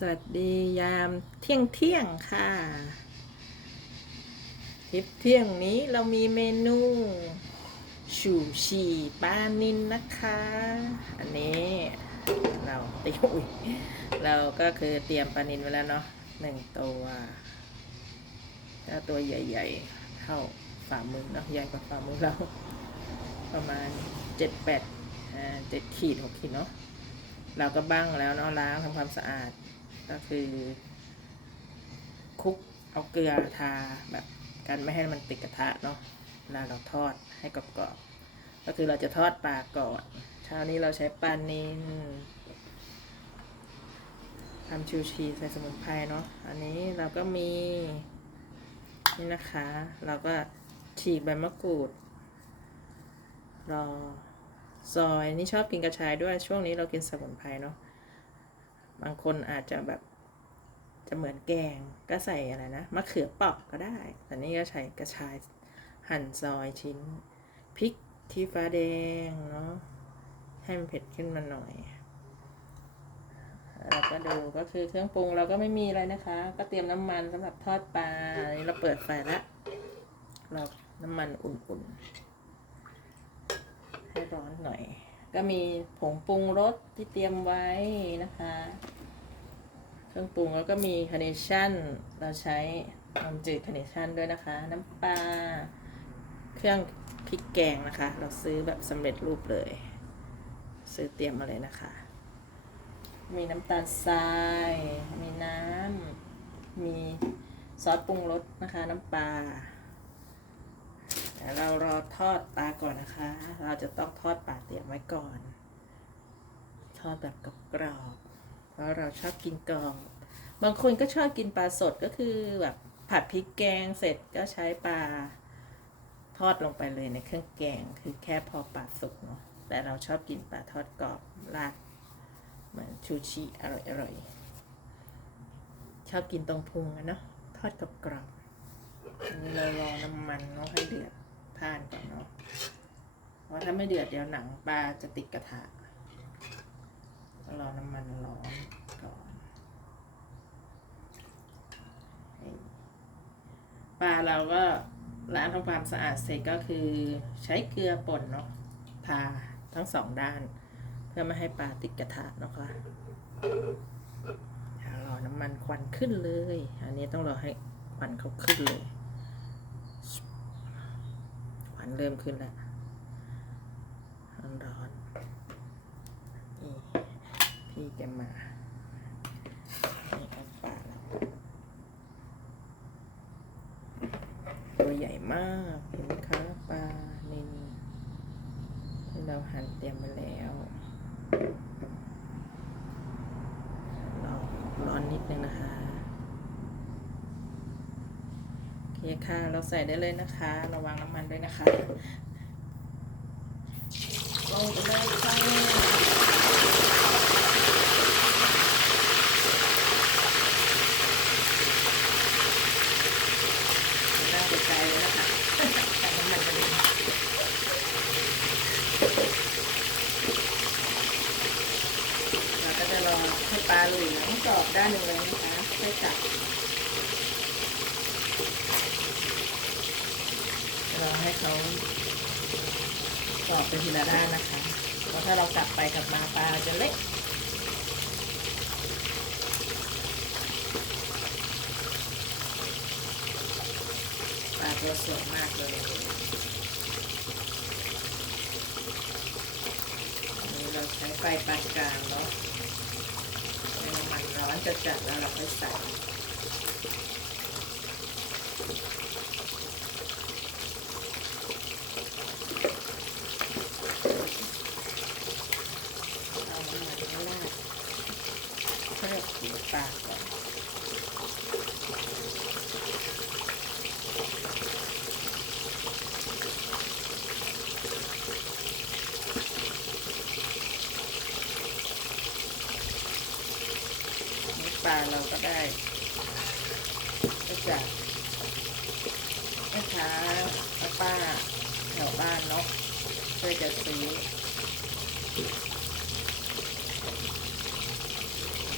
สวัสดียามเที่ยงเที่ยงค่ะทริปเที่ยงนี้เรามีเมนูชูชีปลานินนะคะ อันนี้เราเตรียมเราก็คือเตรียมปลานินไว้แล้วเนาะหนึ่งตัวถ้าตัวใหญ่ๆ เท่าฝ่ามือเนาะใหญ่กว่าฝ่ามือเรา ประมาณเจ็ดแปดอ่าเจ็ดขีดหกขีดเนาะเราก็บ้างแล้วเนาะล้างทำความสะอาด ก็คือคลุกเอาเกลือทาแบบกันไม่ให้มันติดกระทะเนาะเวลาเราทอดให้กรอบๆก็คือเราจะทอดปลาก่อนเช้านี้เราใช้ปลานินทำชูชีใส่สมุนไพรเนาะอันนี้เราก็มี นี่นะคะ เราก็ฉีกใบมะกรูดรอซอยนี่ชอบกินกระชายด้วยช่วงนี้เรากินสมุนไพรเนาะ บางคนอาจจะแบบจะเหมือนแกงก็ใส่อะไรนะมะเขือเปอกก็ได้ แต่นี่ก็ใช้กระชายหั่นซอยชิ้นพริกที่ฟ้าแดงเนาะให้มันเผ็ดขึ้นมาหน่อยเราก็ดูก็คือเครื่องปรุงเราก็ไม่มีอะไรนะคะ ก็เตรียมน้ำมันสำหรับทอดปลาเราเปิดไฟล้วเราน้ำมันอุ่นๆ ให้ร้อนหน่อย ก็มีผงปรุงรสที่เตรียมไว้นะคะ เครื่องปรุงแล้วก็มีคาร์เนชั่น เราใช้น้ำจืดคาร์เนชั่นด้วยนะคะ น้ำปลา เครื่องพริกแกงนะคะ เราซื้อแบบสำเร็จรูปเลย ซื้อเตรียมมาเลยนะคะ มีน้ำตาลทราย มีน้ำ มีซอสปรุงรสนะคะ น้ำปลา เดี๋ยวเรารอทอดปลาก่อนนะคะ เราจะต้องทอดปลาเตรียมไว้ก่อน ทอดแบบกรอบๆเพราะเราชอบกินกรอบบางคนก็ชอบกินปลาสดก็คือแบบผัดพริกแกงเสร็จก็ใช้ปลาทอดลงไปเลยในเครื่องแกงคือแค่พอปลาสุกเนาะแต่เราชอบกินปลาทอดกรอบราดเหมือนชูชีอร่อยๆชอบกินตรงพุงอะเนาะทอดกรอบๆอันนี้เรารอน้ำมันเนาะให้เดือด ผ่านก่อนเนาะเพราะถ้าไม่เดือดเดี๋ยวหนังปลาจะติดกระทะรอน้ำมันร้อนก่อนปลาเราก็ล้างทำความสะอาดเสร็จก็คือใช้เกลือป่นเนาะทาทั้งสองด้าน เพื่อไม่ให้ปลาติดกระทะเนาะคะรอน้ำมันควันขึ้นเลย อันนี้ต้องรอให้ควันเขาขึ้นเลย ควันเริ่มขึ้นแล้วร้อนร้อนๆนี่พี่แกมานี่เอาปลาแล้วตัวใหญ่มากเห็นไหมคะปลานินที่เราหั่นเตรียมมาแล้วรอร้อนนิดนึงนะคะ โอเคค่ะ เราใส่ได้เลยนะคะ ระวังน้ำมันด้วยนะคะลงไปเลยค่ะน่าจะใจเลยนะคะใส่น้ำมันไปเลยเราก็จะรอให้ปลาเหลืองกรอบด้านหนึ่งเลยนะคะค่อยจับ เขากรอบเป็นทีละด้านนะคะเพราะถ้าเรากลับไปกลับมาปลาจะเล็กปลาตัวสวยมากเลยนี่เราใช้ไฟปานกลางเนาะให้น้ำมันร้อนจัดๆแล้วเราค่อยใส่ เอาน้ำมันมาราดเพื่อกินปลาก่อนนี่ปลาเรา ก็ได้ก็จากแม่ค้าป้าแถวบ้านเนาะเพื่อจะซื้อ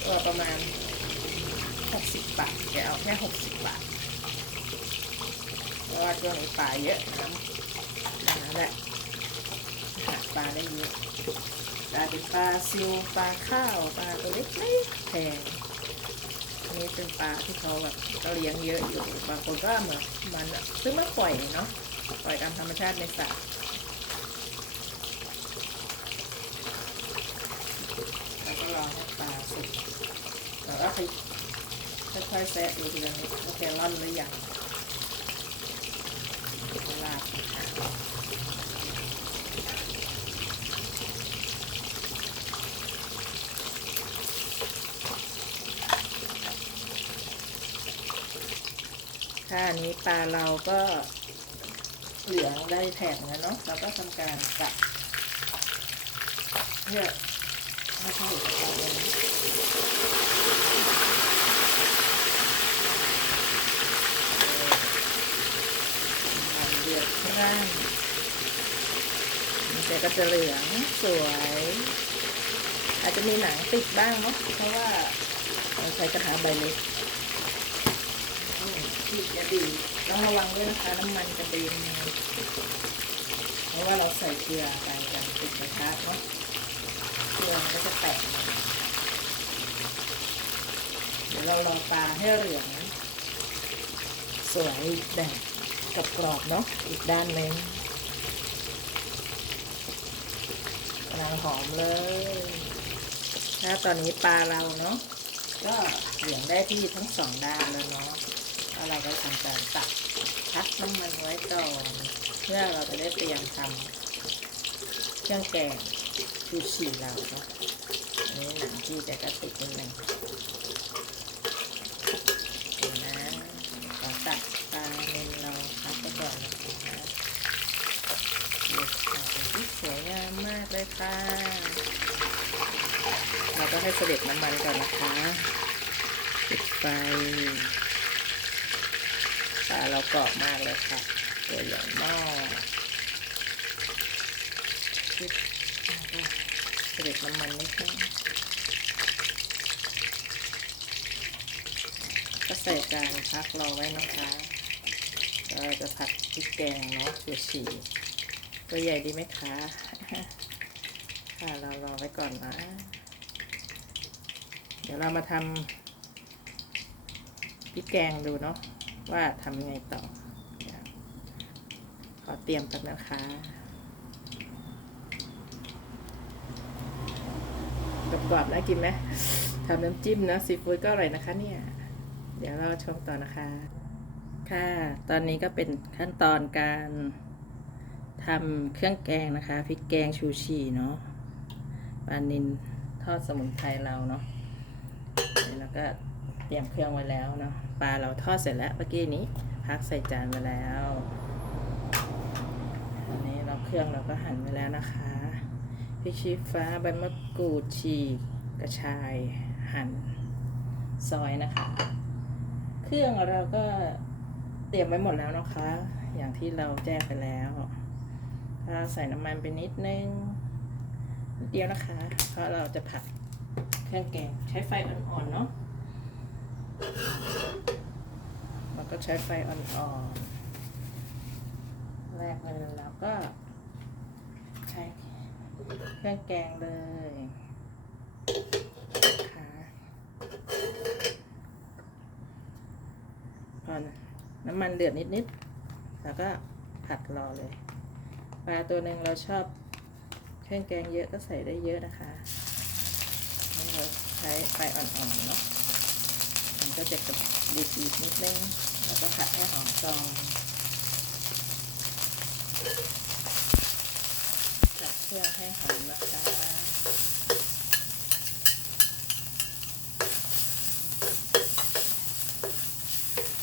ตัวประมาณ 60 บาทแกเอาแค่ 60 บาทเพราะว่าช่วงนี้ปลาเยอะน้ำนั่นแหละหาปลาได้เยอะปลาเป็นปลาซิวปลาข้าวปลาตัวเล็กๆแพง เป็นปลาที่เขาแบบก็เลี้ยงเยอะอยู่บางคนก็เหมือนมันซื้อมาปล่อยเนาะปล่อยตามธรรมชาติในสระแล้วก็รอให้ปลาสุกแล้วก็ค่อยๆแซะดูทีละนิดว่าแกร่อนหรือยังเวลาบนะคะ ถ้านี้ปลาเราก็เหลืองได้แถบแล้วเนาะเราก็ทำการกัดเพื่อให้เห็นปลาเลยเดือดครั่งมันก็จะเหลืองสวย อาจจะมีหนังติดบ้างเนาะเพราะว่าเราใช้กระทะใบเล็ก ที่จะดีต้องระวังด้วยนะคะน้ำมันกระเด็นเพราะว่าเราใส่เกลือไปกันติดกระทะเนาะเกลือมันก็จะแตกเดี๋ยวเรารอปลาให้เหลืองสวยแบบกับกรอบเนาะอีกด้านหนึ่งกำลังหอมเลยถ้าตอนนี้ปลาเราเนาะก็เหลืองได้ที่ทั้งสองด้านแล้วเนาะ แล้วเราก็ทำการตักพักน้ำมันไว้ก่อนเพื่อเราจะได้เตรียมทำเครื่องแกงชูชีเราเนาะอันนี้หนังที่จะกระติกนิดหนึ่งเดี๋ยวนะขอตักปลาเมนเราพักไปก่อนนะคะเด็ดขาดเป็นที่สวยงามมากเลยค่ะ เราก็ให้เสด็จน้ำมันก่อนนะคะปิดไฟ ปลาเรากรอบมากเลยค่ะ ตัวใหญ่มากเสด็จน้ำมันนิดนึงก็ใส่จานพักรอไว้นะคะเราจะผัดพริกแกงเนาะชูชีตัวใหญ่ดีไหมคะ ค่ะเรารอไว้ก่อนนะ เดี๋ยวเรามาทำพริกแกงดูเนาะ ว่าทำยังไงต่อ ขอเตรียมกันนะคะกรอบๆนะกินไหมทำน้ำจิ้มนะซีฟู้ดก็อร่อยนะคะเนี่ย เดี๋ยวเราชมต่อนะคะ ค่ะ ตอนนี้ก็เป็นขั้นตอนการทำเครื่องแกงนะคะพริกแกงชูชีเนาะปลานินทอดสมุนไพรเราเนาะแล้วก็ เตรียมเครื่องไว้แล้วเนาะปลาเราทอดเสร็จแล้วเมื่อกี้นี้ พักใส่จานไว้แล้วอันนี้เราเครื่องเราก็หั่นไว้แล้วนะคะพริกชี้ฟ้าใบมะกรูดฉีกกระชายหั่นซอยนะคะ เครื่องเราก็เตรียมไว้หมดแล้วนะคะ อย่างที่เราแจ้งไปแล้วถ้าใส่น้ำมันไปนิดนึงนิดเดียวนะคะ เพราะเราจะผัดเครื่องแกงใช้ไฟอ่อนๆเนาะ เราก็ใช้ไฟอ่อนๆ แรกเลยแล้วก็ ใช้เครื่องแกงเลยค่ะพอน,น้ำมันเดือดนิดๆ แล้วก็ผัดรอเลย ปลาตัวหนึ่งเราชอบเครื่องแกงเยอะก็ใส่ได้เยอะนะคะเราใช้ไฟอ่อนๆเนาะ ก็จะกระดีๆนิดนึง แล้วก็ผัดให้หอมซองผัดเครื่องให้หอมนะคะ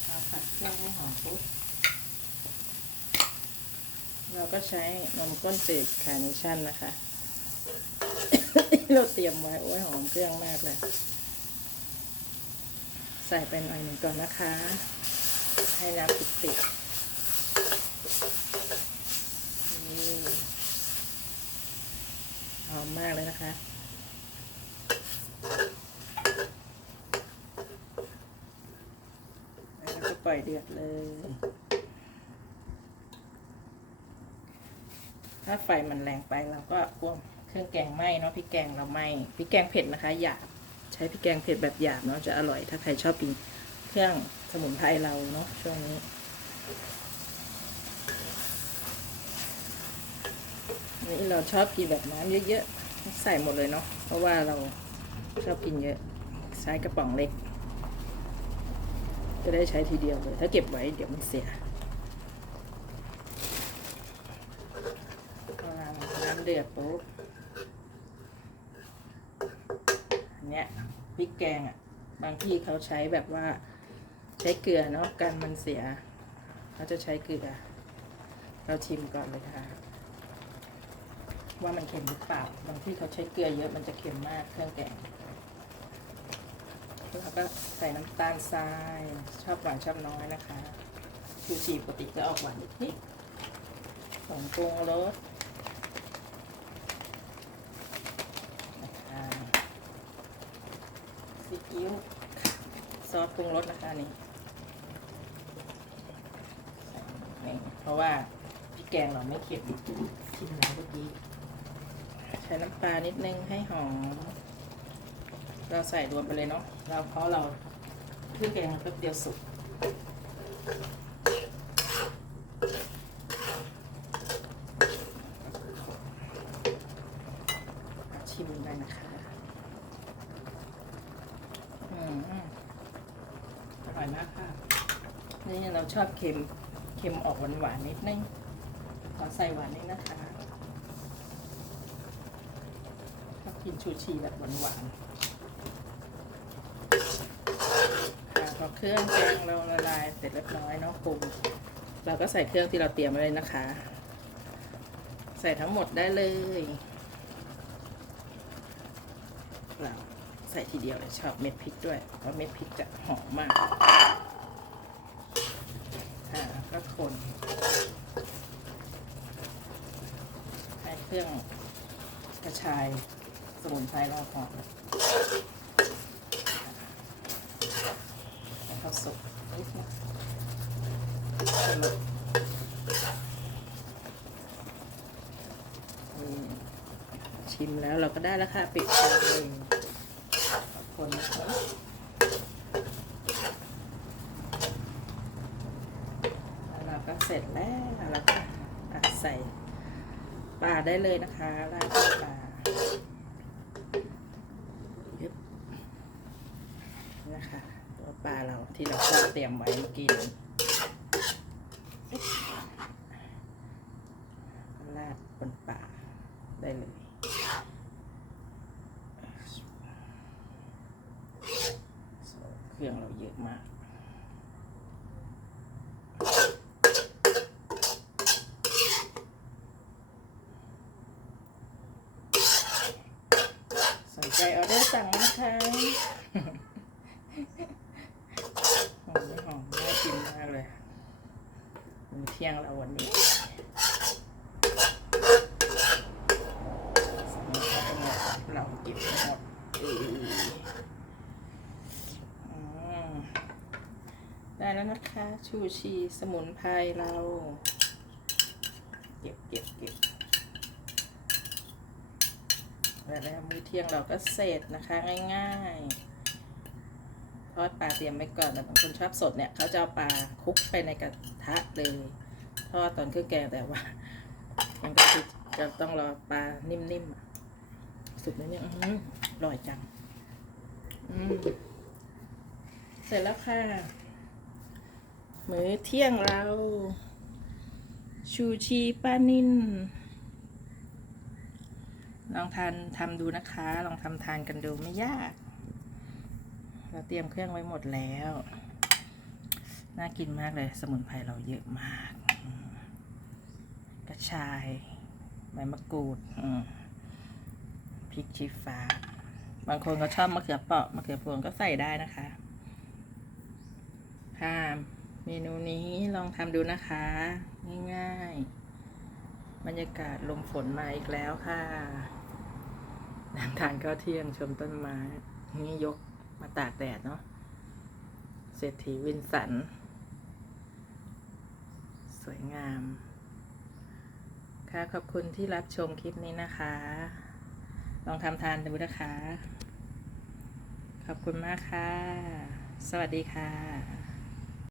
พอผัดเครื่องให้หอมปุ๊บ เราก็ใช้นมข้นจืดคาร์เนชั่นนะคะ เราเตรียมไว้โอ้ยหอมเครื่องมากเลย ใส่ไปหน่อยหนึ่งก่อนนะคะ ให้น้ำติดติดนี่หอมมากเลยนะคะแล้วก็ปล่อยเดือดเลย ถ้าไฟมันแรงไปเราก็กลัวเครื่องแกงไหม้เนาะพริกแกงเราไหม้พริกแกงเผ็ดนะคะหยาบ ใช้พริกแกงเผ็ดแบบหยาบเนาะจะอร่อยถ้าใครชอบกินเครื่องสมุนไพรเราเนาะช่วงนี้นี่เราชอบกินแบบน้ำเยอะๆใส่หมดเลยเนาะเพราะว่าเราชอบกินเยอะใช้กระป๋องเล็ก จะได้ใช้ทีเดียวเลย ถ้าเก็บไว้เดี๋ยวมันเสียน้ำเดือดปุ๊บอั นเนี้ยพริกแกงอะ บางที่เขาใช้แบบว่าใช้เกลือเนาะกันมันเสียเขาจะใช้เกลือ เราชิมก่อนเลยค่ะ ว่ามันเค็มหรือเปล่า บางที่เขาใช้เกลือเยอะมันจะเค็มมากเครื่องแกงแล้วก็ใส่น้ำตาลทราย ชอบหวานชอบน้อยนะคะชูชีปกติจะออกหวานนิดนิดผงปรุงรสนะคะ ซีอิ๊วซอสปรุงรสนะคะนี่เพราะว่าพี่แกงเราไม่เค็มชิมแล้วเมื่อกี้ใช้น้ำปลานิดนึงให้หอม เราใส่รวมไปเลยเนาะเราเพราะเราเพื่อแกงแป๊บเดียวสุกชิมไปนะคะ อืมอร่อยมากค่ะ นี่เรา ชอบเค็ม เค็มออกหวานๆนิดนึง ขอใส่หวานนิดนะคะชอบกินชูชีแบบหวานๆค่ะพอเครื่องแกงเราละลายเสร็จเรียบร้อยเนาะปรุงเราก็ใส่เครื่องที่เราเตรียมไว้เลยนะคะ ใส่ทั้งหมดได้เลยเราใส่ทีเดียวเลยชอบเม็ดพริกด้วยเพราะเม็ดพริกจะหอมมากอ่าก็ คนให้เครื่องกระชายสมุนไพรเราหอมให้เขาสุกนิดนึงสรุปอืมชิมแล้วเราก็ได้แล้วค่ะ ปิดไฟเลยขอบคนนะคะแล้วเราก็เสร็จแล้วเราก็อะใส่ปลา ได้เลยนะคะราดด้วยปลายึบนะคะตัวปลาเราที่เราเตรียมไว้กินราดบนปลาได้เลย เครื่องเราเยอะมาก สน ใจออเดอร์สั่งนะคะหอมไม่หอมน่ากินมากเลยมื้อเที่ยงเราวันนี้เราเก็บหมดได้แล้วนะคะ ชูชีสมุนไพรเรา เก็บเก็บเก็บ แล้วมื้อเที่ยงเราก็เสร็จนะคะ ง่ายๆทอดปลาเตรียมไว้ก่อนแต่บางคนชอบสดเนี่ยเขาจะเอาปลาคุกไปในกระทะเลย ทอดตอนเครื่องแกงแต่ว่า มันก็คือจะต้องรอปลานิ่มๆสุกนิดนึงอื้อหือร่อยจังเสร็จแล้วค่ะ มื้อเที่ยงเรา ชูชีปลานิน ลองทานทำดูนะคะ ลองทำทานกันดูไม่ยาก เราเตรียมเครื่องไว้หมดแล้ว น่ากินมากเลย สมุนไพรเราเยอะมาก กระชายใบมะกรูดพริกชี้ฟ้า บางคนก็ชอบมะเขือเปราะมะเขือพวงก็ใส่ได้นะคะค่ะเมนูนี้ลองทำดูนะคะ ง่ายๆ บรรยากาศลมฝนมาอีกแล้วค่ะ ทานข้าวเที่ยงชมต้นไม้ นี่ยกมาตากแดดเนาะ เศรษฐีวินสัน สวยงาม ค่ะ ขอบคุณที่รับชมคลิปนี้นะคะ ลองทำทานดูนะคะ ขอบคุณมากค่ะ สวัสดีค่ะ